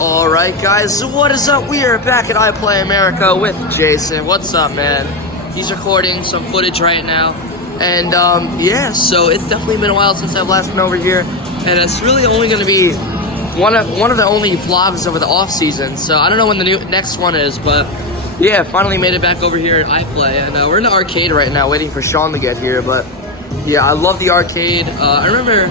Alright guys, so what is up? We are back at iPlay America with Jason. What's up, man? He's recording some footage right now. And yeah, so it's definitely been a while since I've last been over here. And it's really only going to be one of the only vlogs over the off season. So I don't know when the next one is, but yeah, finally made it back over here at iPlay. And we're in the arcade right now waiting for Sean to get here. But yeah, I love the arcade. I remember,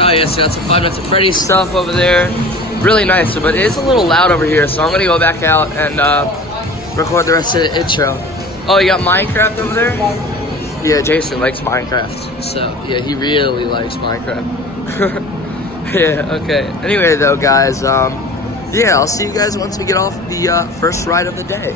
oh yes, got some Five Nights at Freddy's stuff over there. Really nice, but it's a little loud over here, so I'm gonna go back out and record the rest of the intro. Oh, you got Minecraft over there? Yeah, Jason likes Minecraft, so yeah, he really likes Minecraft. Yeah, okay. Anyway, though, guys, yeah, I'll see you guys once we get off the first ride of the day.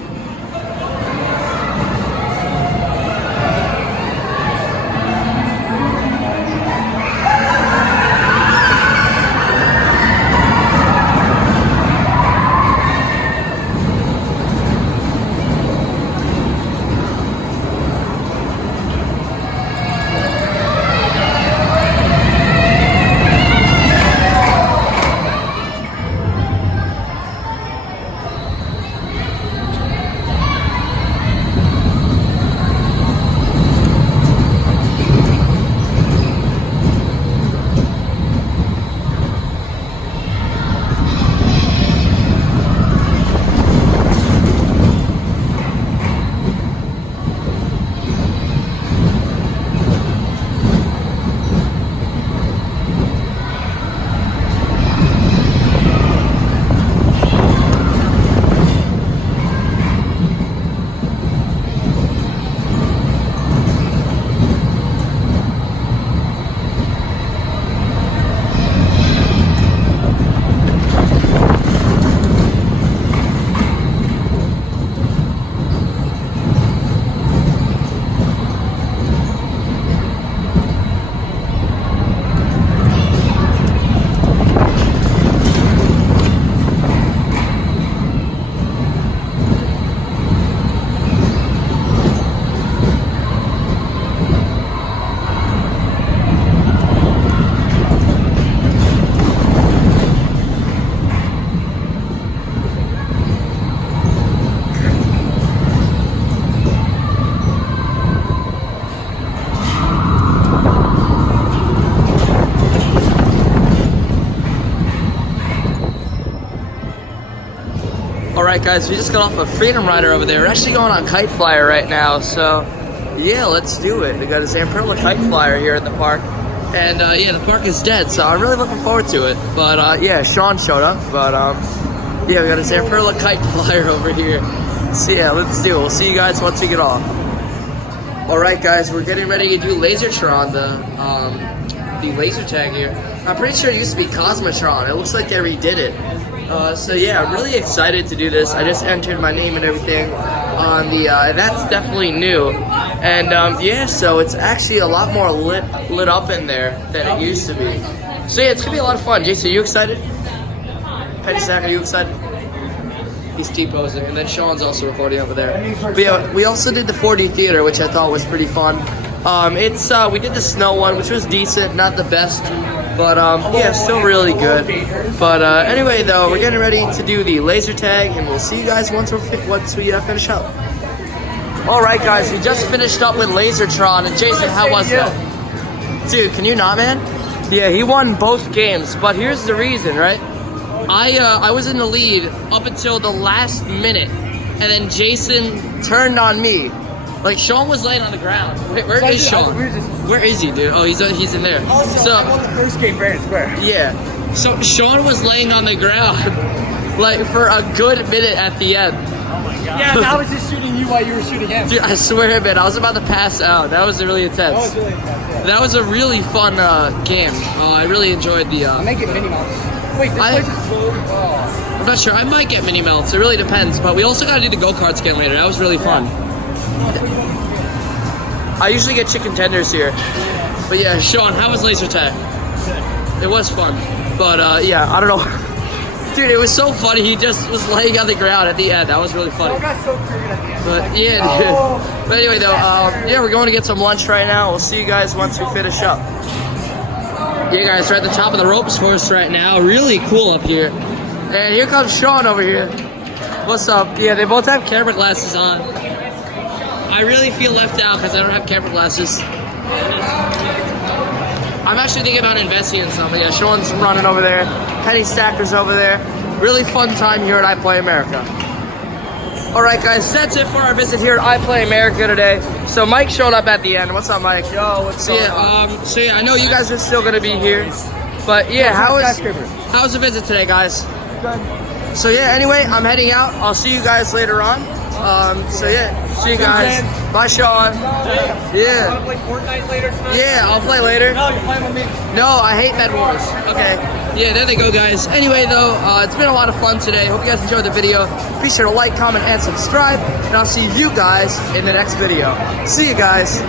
Alright guys, we just got off a Freedom Rider over there. We're actually going on Kite Flyer right now, so yeah, let's do it. We got a Zamperla Kite Flyer here at the park. And yeah, the park is dead, so I'm really looking forward to it. But yeah, Sean showed up, but yeah, we got a Zamperla Kite Flyer over here. So yeah, let's do it. We'll see you guys once we get off. Alright guys, we're getting ready to do Lasertron, the laser tag here. I'm pretty sure it used to be Cosmotron. It looks like they redid it. So yeah, I'm really excited to do this. I just entered my name and everything on the, that's definitely new. And yeah, so it's actually a lot more lit up in there than it used to be. So yeah, it's gonna be a lot of fun. Jason, are you excited? Petty Sack, are you excited? He's T-posing, and then Sean's also recording over there. But yeah, we also did the 4D Theater, which I thought was pretty fun. We did the snow one, which was decent, not the best. But yeah, still really good. But anyway, though, we're getting ready to do the laser tag, and we'll see you guys once we finish up. All right, guys, we just finished up with Lasertron, and Jason, how was that? Dude, can you not, man? Yeah, he won both games, but here's the reason, right? I was in the lead up until the last minute, and then Jason turned on me. Like, Sean was laying on the ground. Wait, where is Sean? Where is he, dude? Oh, he's in there. Also, I won the first game fair and square. Yeah. So Sean was laying on the ground like for a good minute at the end. Yeah, I was just shooting you while you were shooting him. Dude, I swear, man, I was about to pass out. That was really intense. That was really intense. Yeah. That was a really fun game. I really enjoyed the. I may get mini mounts. Wait, this place is closed. Oh. I'm not sure. I might get mini melts. It really depends. But we also got to do the go-karts again later. That was really fun. I usually get chicken tenders here. But yeah, Sean, how was laser tag? It was fun. But yeah, I don't know. Dude, it was so funny. He just was laying on the ground at the end. That was really funny. I got so triggered at the end. But yeah, dude. But anyway, though, yeah, we're going to get some lunch right now. We'll see you guys once we finish up. Yeah, guys, we're at the top of the ropes course right now. Really cool up here. And here comes Sean over here. What's up? Yeah, they both have camera glasses on. I really feel left out because I don't have camera glasses. I'm actually thinking about investing in some. Yeah, Sean's running over there. Penny Stacker's over there. Really fun time here at I Play America. All right, guys, that's it for our visit here at I Play America today. So Mike showed up at the end. What's up, Mike? Yo, what's up? So yeah, I know you guys are still gonna be here, but yeah, how was the visit today, guys? Good. So yeah, anyway, I'm heading out. I'll see you guys later on. So yeah, see you guys. Bye, Sean. Yeah. Want to play Fortnite later tonight? Yeah, I'll play later. No, you're playing with me. No, I hate Bed Wars. Okay. Yeah, there they go, guys. Anyway, though, it's been a lot of fun today. Hope you guys enjoyed the video. Be sure to like, comment, and subscribe. And I'll see you guys in the next video. See you guys.